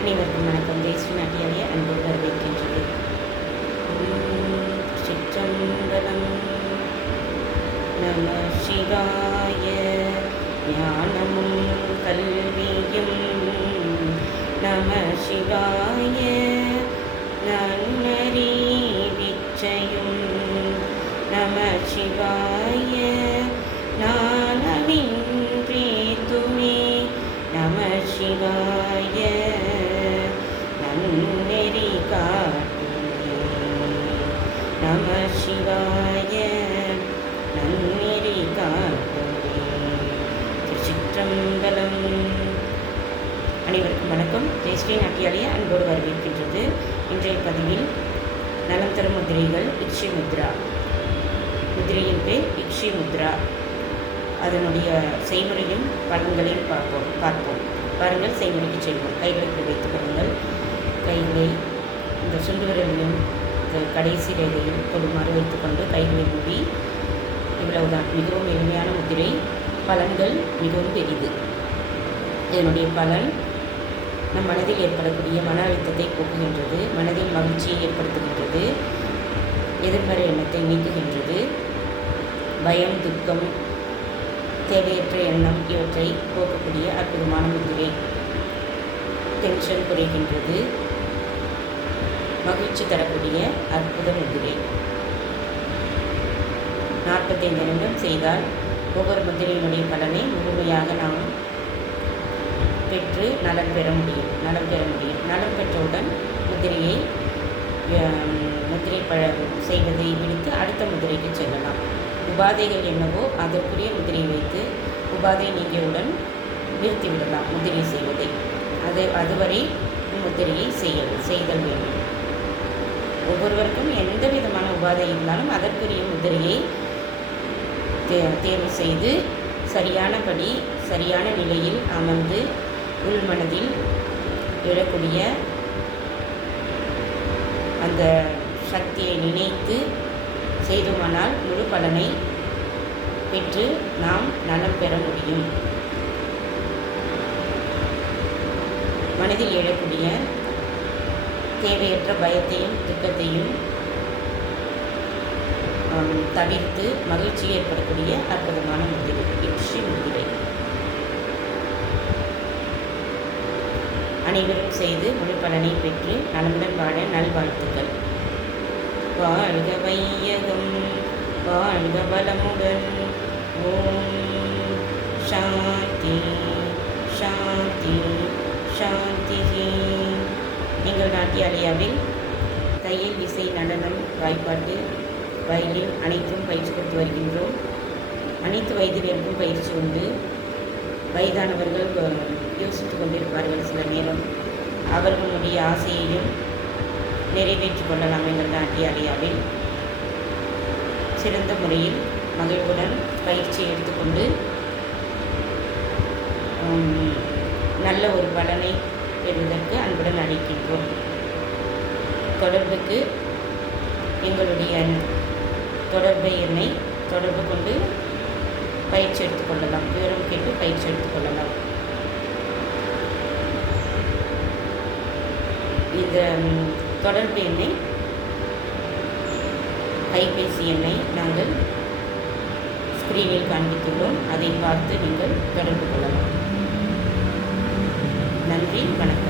அனைவருக்கும் வணக்கம். தேசிய நாட்டியாரிய அன்பு வரவேற்கின்றது சிற்றம்பலம் நம சிவாய ஞானமும் கல்வியும் நம சிவாய நன்னறி விச்சையும் நம சிவாய ஞானமின்றி நெறி காட்டுமே நம சிவாய நன்னெறி காட்டுமே திருச்சிற்றம்பலம் அனைவருக்கும் வணக்கம் ஜெயஸ்ரீ நாட்டியாலய அன்போடு வரவேற்கின்றது இன்றைய பதிவில் நலம் தரும் முதிரைகள் இக்ஷி முத்ரா முதிரையின் பேர் இக்ஷி முத்ரா அதனுடைய செய்முறையும் பலன்களையும் பார்ப்போம் பார்ப்போம் பாருங்கள் செய்முறைக்கு செல்வோம் கைகளுக்கு கைகளை இந்த சுண்டு விரலையும் இந்த கடைசி ரேகையில் தொடுமாறு வைத்துக்கொண்டு கைகளை மூடி இவ்வளவுதான். மிகவும் எளிமையான முதிரை பலன்கள் மிகவும் பெரிது. இதனுடைய பலன் நம் மனதில் ஏற்படக்கூடிய மன அழுத்தத்தை போக்குகின்றது மனதில் மகிழ்ச்சியை ஏற்படுத்துகின்றது எதிர்மறை எண்ணத்தை நீக்குகின்றது பயம் துக்கம் தேவையற்ற எண்ணம் இவற்றை போக்கக்கூடிய அற்புதமான முதிரை டென்ஷன் குறைகின்றது. மகிழ்ச்சி தரக்கூடிய அற்புத முதிரை நாற்பத்தைந்து நிமிடம் செய்தால் ஒவ்வொரு முதிரையினுடைய பலனை முழுமையாக நாம் பெற்று நலம் பெற முடியும். நலம் பெற முடியும். நலம் பெற்றவுடன் முதிரையை முதிரை பழ செய்வதை விடுத்து அடுத்த முதிரைக்கு செல்லலாம். உபாதைகள் என்னவோ அதற்குரிய முதிரை வைத்து உபாதை நீங்கியவுடன் நிறுத்திவிடலாம் முதிரை செய்வதை. அது அதுவரை முதிரையை செய்ய செய்தல் வேண்டும். ஒவ்வொருவருக்கும் எந்த விதமான உபாதை இருந்தாலும் அதற்குரிய முதிரையை தே தேர்வு செய்து சரியானபடி சரியான நிலையில் அமர்ந்து உள்மனதில் எழக்கூடிய அந்த சக்தியை நினைத்து செய்துமானால் முழு பலனை பெற்று நாம் நலம் பெற முடியும். மனதில் எழக்கூடிய தேவையற்ற பயத்தையும் துக்கத்தையும் தவிர்த்து மகிழ்ச்சி ஏற்படக்கூடிய அற்புதமான முதிரை இட்சி முதிரை அனைவரும் செய்து முழுப்பலனை பலனை பெற்று நலமுடன் வாழ நல்வாழ்த்துக்கள். வாழ்க வையகம் வாழ்க வளமுடன். ஓம் சாந்தி சாந்தி சாந்தி. எங்கள் நாட்டியாலயாவில் தையல் இசை நடனம் வாய்ப்பாட்டு வயலின் அனைத்தும் பயிற்சி கொடுத்து வருகின்றோம். அனைத்து வயதினருக்கும் பயிற்சி உண்டு. வயதானவர்கள் யோசித்து கொண்டிருப்பார்கள் சில நேரம். அவர்களுடைய ஆசையையும் நிறைவேற்றிக் கொள்ளலாம் எங்கள் நாட்டியாலயாவில் சிறந்த முறையில் மகிழ்வுடன் பயிற்சி எடுத்துக்கொண்டு நல்ல ஒரு பலனை பெறுவதற்கு அன்புடன் அழைக்கின்றோம். தொடர்புக்கு எங்களுடைய தொடர்பு எண்ணை தொடர்பு கொண்டு பயிற்சி எடுத்துக்கொள்ளலாம் விவரம் கேட்டு பயிற்சி எடுத்துக்கொள்ளலாம் இந்த தொடர்பு எண்ணை கைபேசி எண்ணை நாங்கள் ஸ்க்ரீனில் காண்பித்துள்ளோம். அதை பார்த்து நீங்கள் தொடர்பு கொள்ளலாம். நன்றி வணக்கம்